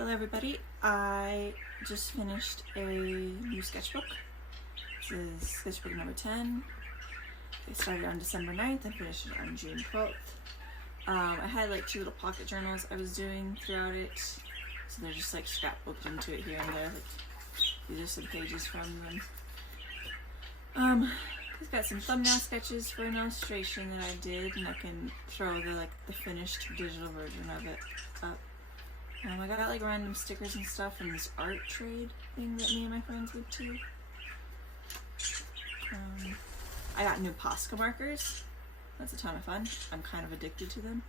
Hello everybody, I just finished a new sketchbook. This is sketchbook number 10. I started on December 9th and finished it on June 12th. I had like 2 little pocket journals I was doing throughout it, so they're just like scrapbooked into it here and there. These are some pages from them. I've got some thumbnail sketches for an illustration that I did, and I can throw the finished digital version of it up. I got like random stickers and stuff from this art trade thing that me and my friends went to. I got new Posca markers. That's a ton of fun. I'm kind of addicted to them.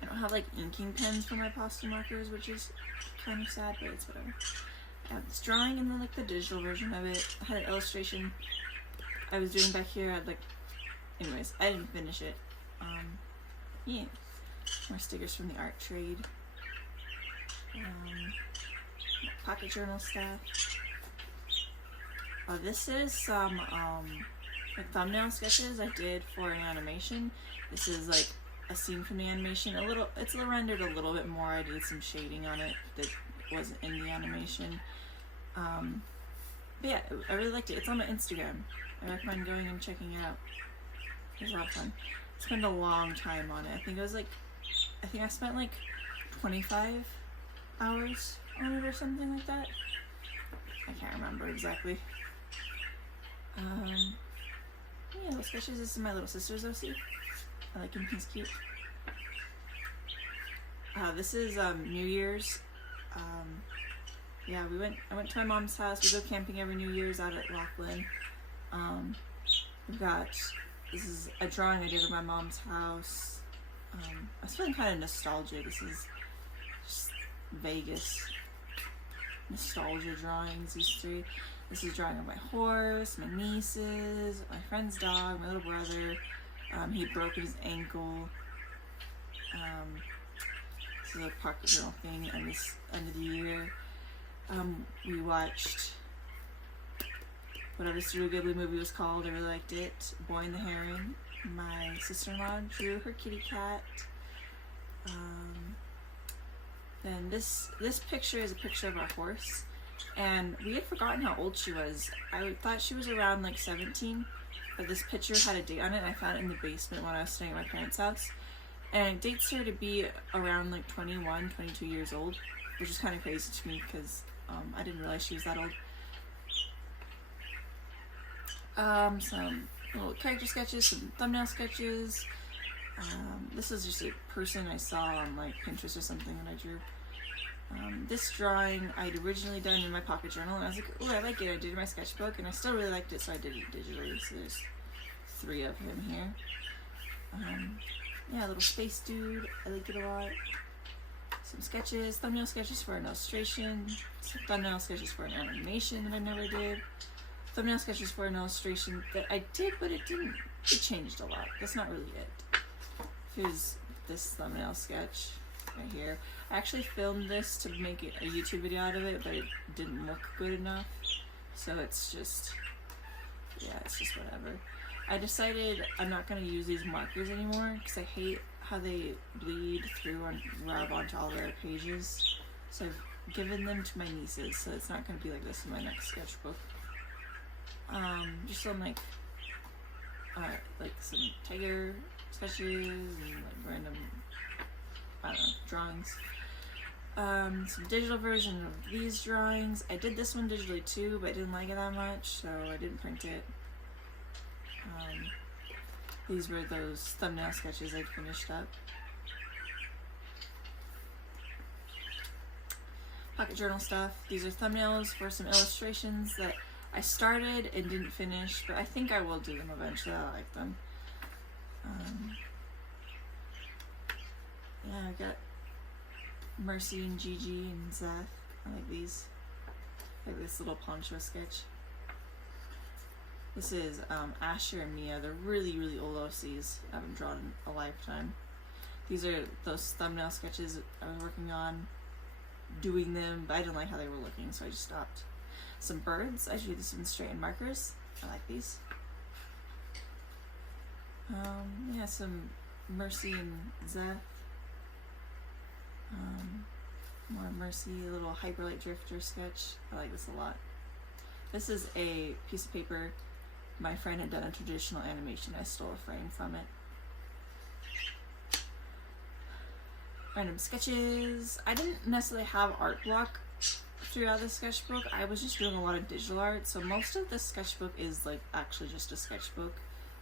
I don't have like inking pens for my Posca markers, which is kind of sad, but it's whatever. I have this drawing and then like the digital version of it. I had an illustration I was doing back here. Anyways, I didn't finish it. Yeah. More stickers from the art trade. Pocket journal stuff. Oh, this is some like thumbnail sketches I did for an animation. This is like a scene from the animation. It's rendered a little bit more. I did some shading on it that wasn't in the animation. But yeah, I really liked it. It's on my Instagram. I recommend going and checking it out. It was a lot of fun. I spent a long time on it. I think I spent like 25 hours on it or something like that. I can't remember exactly. Yeah, little sketches. This is my little sister's OC. I like him, he's cute. This is New Year's. Yeah, I went to my mom's house. We go camping every New Year's out at Laughlin. This is a drawing I did at my mom's house. I was feeling kind of nostalgia. This is just Vegas nostalgia drawings, these 3. This is a drawing of my horse, my nieces, my friend's dog, my little brother. He had broken his ankle. This is a pocket journal thing, and this end of the year. We watched whatever Studio Ghibli movie was called. I really liked it. Boy and the Heron. My sister-in-law drew her kitty cat. Then this picture is a picture of our horse, and we had forgotten how old she was. I thought she was around like 17, but this picture had a date on it, and I found it in the basement when I was staying at my parents' house, and it dates her to be around like 21, 22 years old, which is kind of crazy to me because I didn't realize she was that old. Some little character sketches, some thumbnail sketches. This is just a person I saw on like Pinterest or something that I drew. This drawing I'd originally done in my pocket journal, and I was like, oh, I like it. I did it in my sketchbook, and I still really liked it, so I did it digitally. So there's 3 of him here. Yeah, a little space dude. I liked it a lot. Some sketches, thumbnail sketches for an illustration, some thumbnail sketches for an animation that I never did. Thumbnail sketches for an illustration that I did, but it changed a lot. That's not really it. Here's this thumbnail sketch right here. I actually filmed this to make it a YouTube video out of it, but it didn't look good enough. So it's just whatever. I decided I'm not going to use these markers anymore because I hate how they bleed through and rub onto all their pages. So I've given them to my nieces, so it's not going to be like this in my next sketchbook. Just some like some tiger sketches and like random, I don't know, drawings. Some digital version of these drawings. I did this one digitally too, but I didn't like it that much, so I didn't print it. These were those thumbnail sketches I'd finished up. Pocket journal stuff. These are thumbnails for some illustrations that I started and didn't finish, but I think I will do them eventually. I like them. Yeah, I got Mercy and Gigi and Zeth. I like these. I like this little poncho sketch. This is Asher and Mia. They're really, really old OCs. I haven't drawn in a lifetime. These are those thumbnail sketches I was working on, doing them, but I didn't like how they were looking, so I just stopped. Some birds. I drew this in straightened markers. I like these. Yeah, some Mercy and Zeth. More Mercy, a little Hyperlight Drifter sketch. I like this a lot. This is a piece of paper. My friend had done a traditional animation. I stole a frame from it. Random sketches. I didn't necessarily have art block throughout the sketchbook. I was just doing a lot of digital art, so most of the sketchbook is like actually just a sketchbook,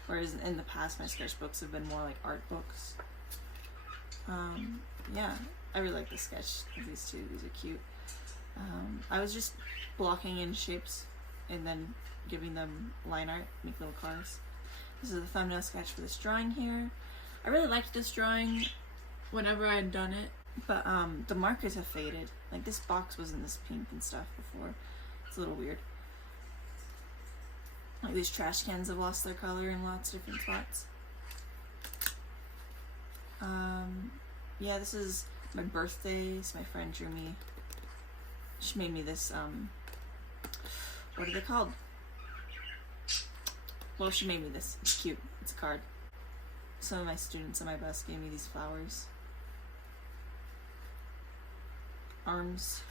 whereas in the past my sketchbooks have been more like art books. Yeah, I really like the sketch of these two. These are cute. I was just blocking in shapes and then giving them line art, make little cars. This is a thumbnail sketch for this drawing here. I really liked this drawing whenever I had done it, but the markers have faded. Like this box was in this pink and stuff before. It's a little weird. Like these trash cans have lost their color in lots of different spots. Yeah, this is my birthday, so my friend drew me. She made me this, what are they called? Well, she made me this. It's cute. It's a card. Some of my students on my bus gave me these flowers. Arms.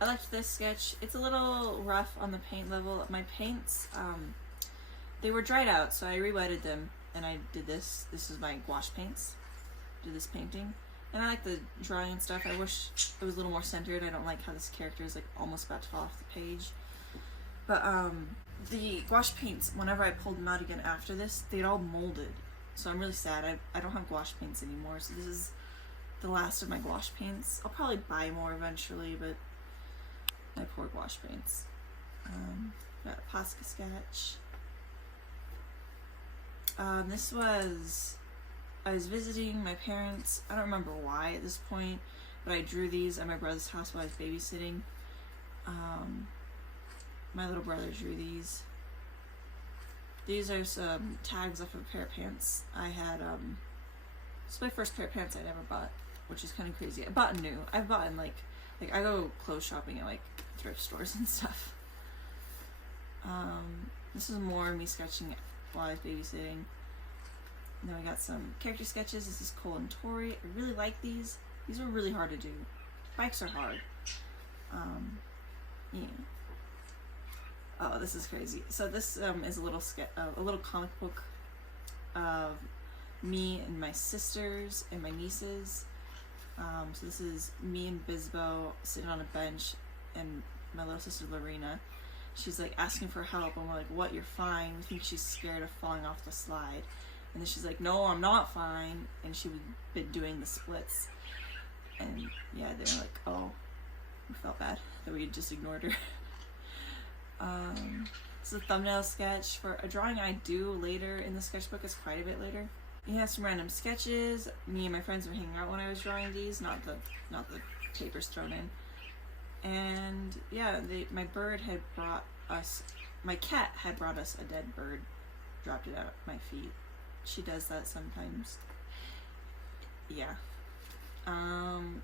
I liked this sketch. It's a little rough on the paint level. My paints, they were dried out, so I re-wetted them, and I did this. This is my gouache paints. Did this painting. And I like the drawing and stuff. I wish it was a little more centered. I don't like how this character is like almost about to fall off the page. But the gouache paints, whenever I pulled them out again after this, they'd all molded. So I'm really sad. I don't have gouache paints anymore. So this is the last of my gouache paints. I'll probably buy more eventually, but my poor gouache paints. Got a Posca sketch. This was, I was visiting my parents. I don't remember why at this point, but I drew these at my brother's house while I was babysitting. My little brother drew these. These are some tags off of a pair of pants I had. It's my first pair of pants I'd ever bought, which is kind of crazy. I bought new. I've bought in like I go clothes shopping at like thrift stores and stuff. This is more me sketching while I was babysitting. And then we got some character sketches. This is Cole and Tori. I really like these. These are really hard to do. Bikes are hard. Yeah. Oh, this is crazy. So this is a little a little comic book of me and my sisters and my nieces. So this is me and Bisbo sitting on a bench, and my little sister Lorena. She's like asking for help, and we're like, "What? You're fine." We think she's scared of falling off the slide, and then she's like, "No, I'm not fine." And she would been doing the splits, and yeah, they were like, "Oh," we felt bad that we just ignored her. It's a thumbnail sketch for a drawing I do later in the sketchbook. It's quite a bit later. He has some random sketches. Me and my friends were hanging out when I was drawing these, not the papers thrown in. And yeah, my bird had brought us, my cat had brought us a dead bird, dropped it at my feet. She does that sometimes. Yeah.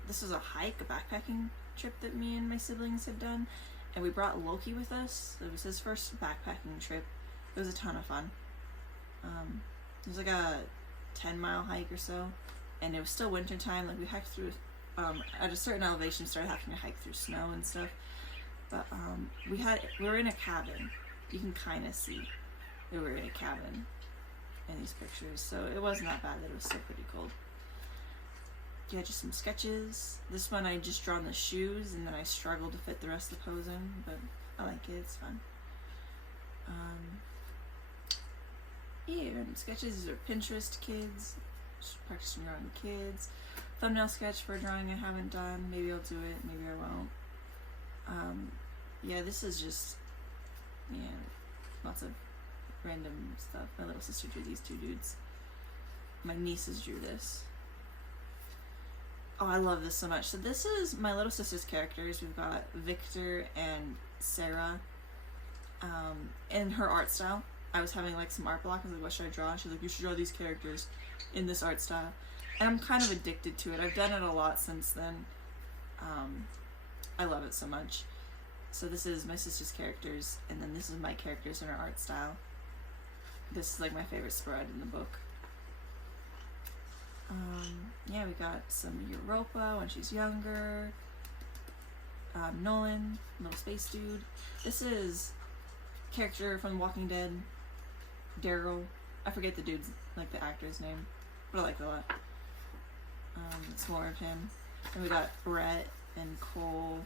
This was a hike, a backpacking trip that me and my siblings had done. And we brought Loki with us. It was his first backpacking trip. It was a ton of fun. It was like a 10-mile hike or so, and it was still winter time. Like we hiked through, at a certain elevation, started having to hike through snow and stuff. But we were in a cabin. You can kind of see we were in a cabin in these pictures, so it wasn't that bad. That it was still pretty cold. Yeah, just some sketches. This one I just drawn the shoes, and then I struggled to fit the rest of the pose in, but I like it. It's fun. Yeah, sketches. These are Pinterest kids. Just practicing drawing kids. Thumbnail sketch for a drawing I haven't done. Maybe I'll do it. Maybe I won't. Yeah, this is just lots of random stuff. My little sister drew these two dudes. My nieces drew this. Oh, I love this so much. So this is my little sister's characters. We've got Victor and Sarah. In her art style. I was having like some art block. I was like, what should I draw? She's like, you should draw these characters in this art style. And I'm kind of addicted to it. I've done it a lot since then. I love it so much. So this is my sister's characters, and then this is my characters in her art style. This is like my favorite spread in the book. Yeah, we got some Europa when she's younger. Nolan, little space dude. This is character from Walking Dead, Daryl. I forget the dude's, like, the actor's name, but I like it a lot. It's more of him. And we got Brett and Cole.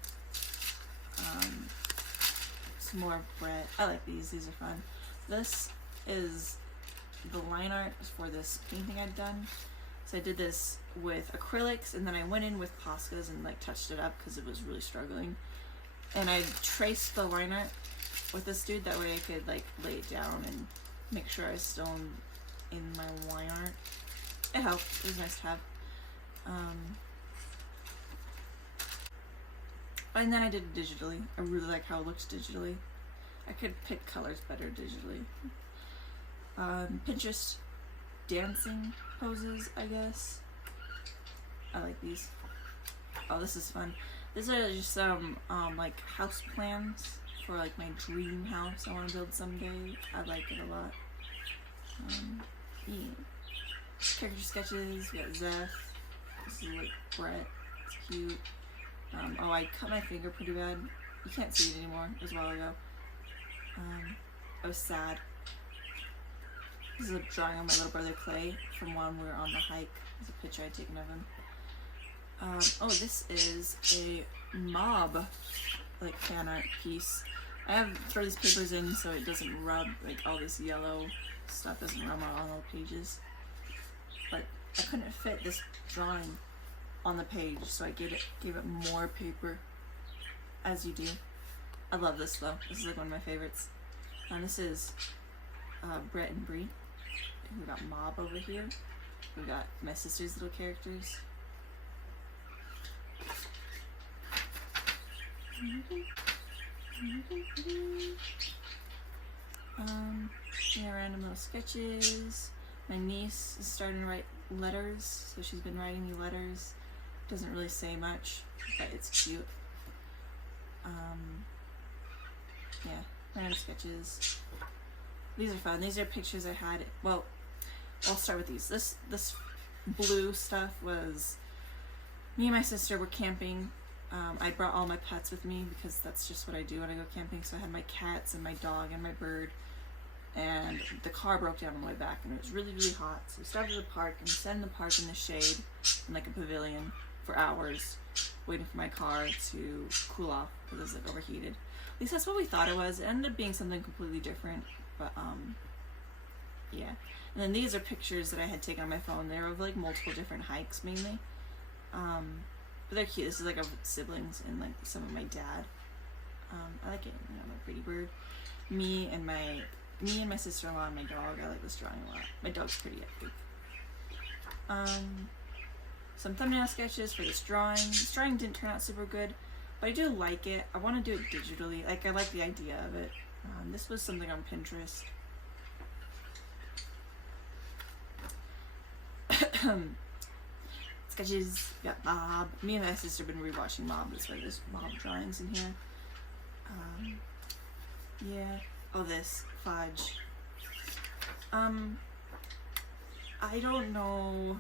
Some more Brett. I like these. These are fun. This is the line art for this painting I'd done. So I did this with acrylics, and then I went in with Poscas and like touched it up because it was really struggling. And I traced the line art with this dude, that way I could like lay it down and make sure I was still in my line art. It helped. It was nice to have. And then I did it digitally. I really like how it looks digitally. I could pick colors better digitally. Pinterest dancing poses, I guess. I like these. Oh, this is fun. These are just some like house plans for like my dream house I want to build someday. I like it a lot. Yeah. Character sketches. We got Zeph. This is like Brett. It's cute. Oh, I cut my finger pretty bad. You can't see it anymore. It was a while ago. I was sad. This is a drawing of my little brother Clay from when we were on the hike. There's a picture I'd taken of him. Oh, this is a mob, like, fan art piece. I have to throw these papers in so it doesn't rub, like, all this yellow stuff doesn't rub on all the pages. But I couldn't fit this drawing on the page, so I gave it more paper, as you do. I love this though. This is like one of my favorites. And this is Brett and Bree. We got Mob over here. We got my sister's little characters. Yeah, random little sketches. My niece is starting to write letters, so she's been writing me letters. Doesn't really say much, but it's cute. Yeah, random sketches. These are fun. These are pictures I had. Well, I'll start with these. This blue stuff was me and my sister were camping. I brought all my pets with me because that's just what I do when I go camping. So I had my cats and my dog and my bird. And the car broke down on the way back, and it was really, really hot. So we started at the park, and we sat in the park in the shade, in like a pavilion, for hours, waiting for my car to cool off because it was like overheated. At least that's what we thought it was. It ended up being something completely different, but yeah. And then these are pictures that I had taken on my phone. They were of like multiple different hikes mainly, but they're cute. This is like of siblings and like some of my dad. I like it. You know, my pretty bird. Me and my sister-in-law and my dog. I like this drawing a lot. My dog's pretty epic. Some thumbnail sketches for this drawing. This drawing didn't turn out super good, but I do like it. I want to do it digitally. Like, I like the idea of it. This was something on Pinterest. Sketches. We got Mob. Me and my sister have been rewatching Mob. That's why there's Mob drawings in here. Yeah. Oh, this. Fudge. I don't know.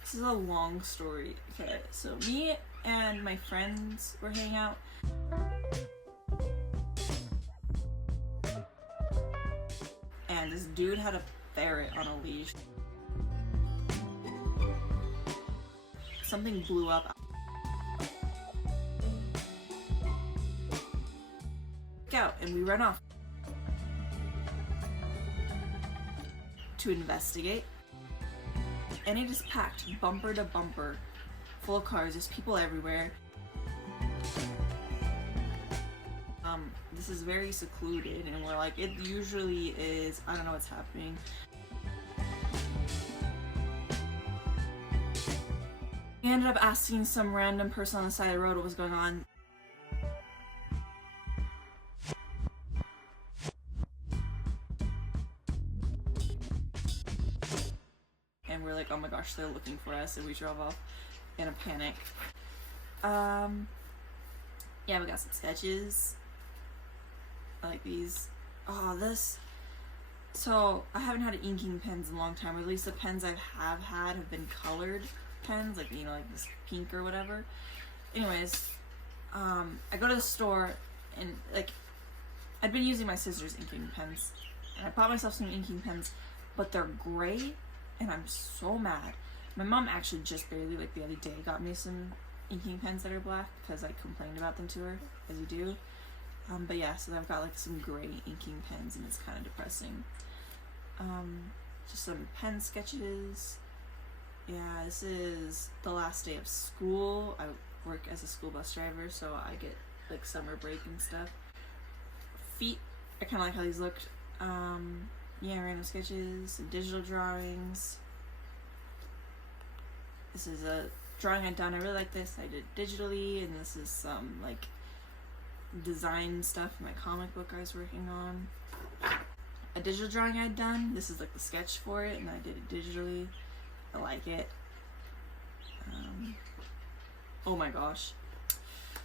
This is a long story. Okay, so me and my friends were hanging out. And this dude had a ferret on a leash. Something blew up. Out, and we run off to investigate. And it is packed bumper to bumper, full of cars. There's people everywhere. This is very secluded, and we're like, it usually is. I don't know what's happening. We ended up asking some random person on the side of the road what was going on. And we're like, oh my gosh, they're looking for us, and we drove off in a panic. Yeah, we got some sketches. I like these. Oh, this So I haven't had inking pens in a long time, or at least the pens I have had have been colored pens, like, you know, like this pink or whatever. Anyways, I go to the store and like I'd been using my sister's inking pens, and I bought myself some inking pens, but they're gray, and I'm so mad. My mom actually just barely, like the other day, got me some inking pens that are black because I complained about them to her, as you do. But yeah, so I've got like some gray inking pens, and it's kind of depressing. Just some pen sketches. Yeah, this is the last day of school. I work as a school bus driver, so I get like summer break and stuff. Feet, I kind of like how these looked. Yeah, random sketches, some digital drawings. This is a drawing I'd done. I really like this. I did digitally, and this is some like design stuff in my comic book I was working on. A digital drawing I'd done. This is like the sketch for it, and I did it digitally. I like it. Oh my gosh.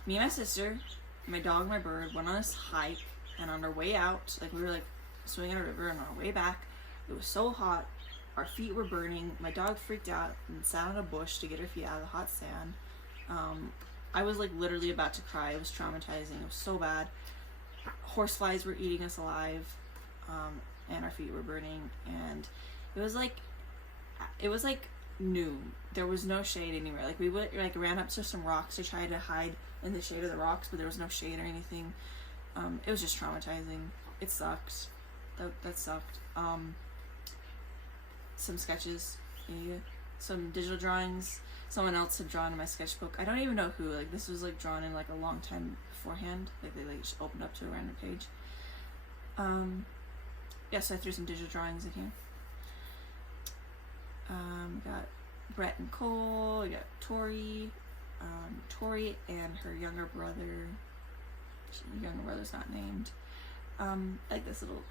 Me and my sister, my dog, my bird, went on this hike, and on our way out, like we were like swimming in a river, and on our way back, it was so hot, our feet were burning. My dog freaked out and sat on a bush to get her feet out of the hot sand. I was like literally about to cry. It was traumatizing. It was so bad. Horseflies were eating us alive, and our feet were burning, and it was like noon. There was no shade anywhere. Like we would like ran up to some rocks to try to hide in the shade of the rocks, but there was no shade or anything. It was just traumatizing. It sucked. That sucked. Some sketches, yeah, some digital drawings. Someone else had drawn in my sketchbook. I don't even know who. Like this was like drawn in like a long time beforehand. Like they like just opened up to a random page. Yeah, so I threw some digital drawings in here. We got Brett and Cole. We got Tori. Tori and her younger brother. Her younger brother's not named. I like this little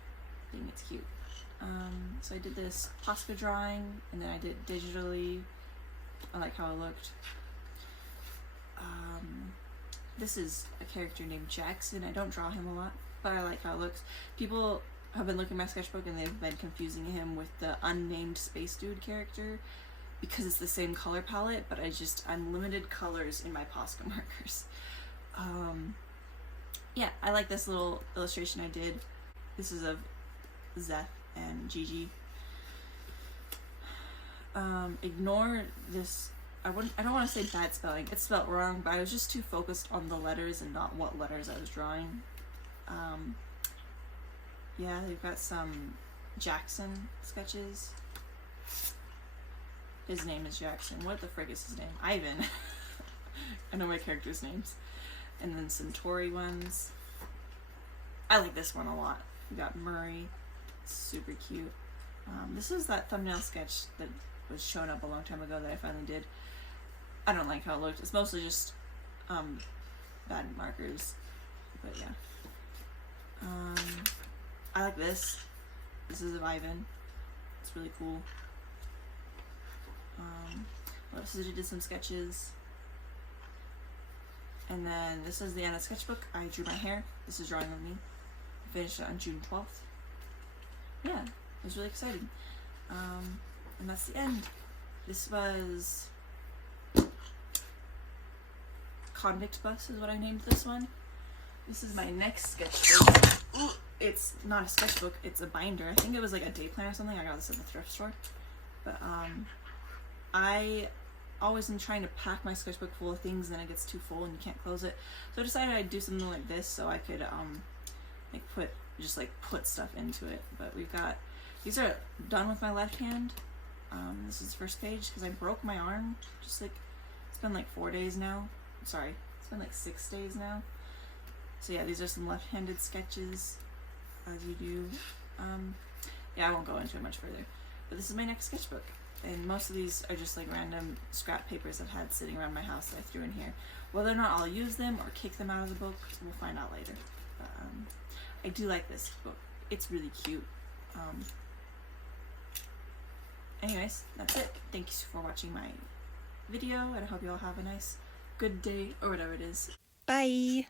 thing. It's cute. So I did this Posca drawing, and then I did it digitally. I like how it looked. This is a character named Jackson. I don't draw him a lot, but I like how it looks. People have been looking at my sketchbook, and they've been confusing him with the unnamed Space Dude character because it's the same color palette, but I just unlimited colors in my Posca markers. Yeah, I like this little illustration I did. This is of Zeth and Gigi. Ignore this. I don't want to say bad spelling. It's spelled wrong, but I was just too focused on the letters and not what letters I was drawing. Yeah, they've got some Jackson sketches. His name is Jackson. What the frick is his name? Ivan. I know my characters' names. And then some Tory ones. I like this one a lot. We got Murray. Super cute. This is that thumbnail sketch that was shown up a long time ago that I finally did. I don't like how it looked. It's mostly just bad markers. But yeah. I like this. This is of Ivan. It's really cool. What else? I did some sketches. And then this is the end of sketchbook. I drew my hair. This is drawing with me. I finished it on June 12th. Yeah, it was really exciting. And that's the end. This was Convict Bus is what I named this one. This is my next sketchbook. Ooh, it's not a sketchbook, it's a binder. I think it was like a day plan or something. I got this at the thrift store. But I always am trying to pack my sketchbook full of things, and then it gets too full and you can't close it. So I decided I'd do something like this so I could put stuff into it. But we've got, these are done with my left hand. This is the first page because I broke my arm. Just like, it's been like 4 days now. Sorry, it's been like 6 days now. So yeah, these are some left-handed sketches, as you do. Yeah, I won't go into it much further. But this is my next sketchbook. And most of these are just like random scrap papers I've had sitting around my house that I threw in here. Whether or not I'll use them or kick them out of the book, we'll find out later. But I do like this book. It's really cute. Anyways, that's it. Thank you for watching my video, and I hope you all have a nice, good day, or whatever it is. Bye!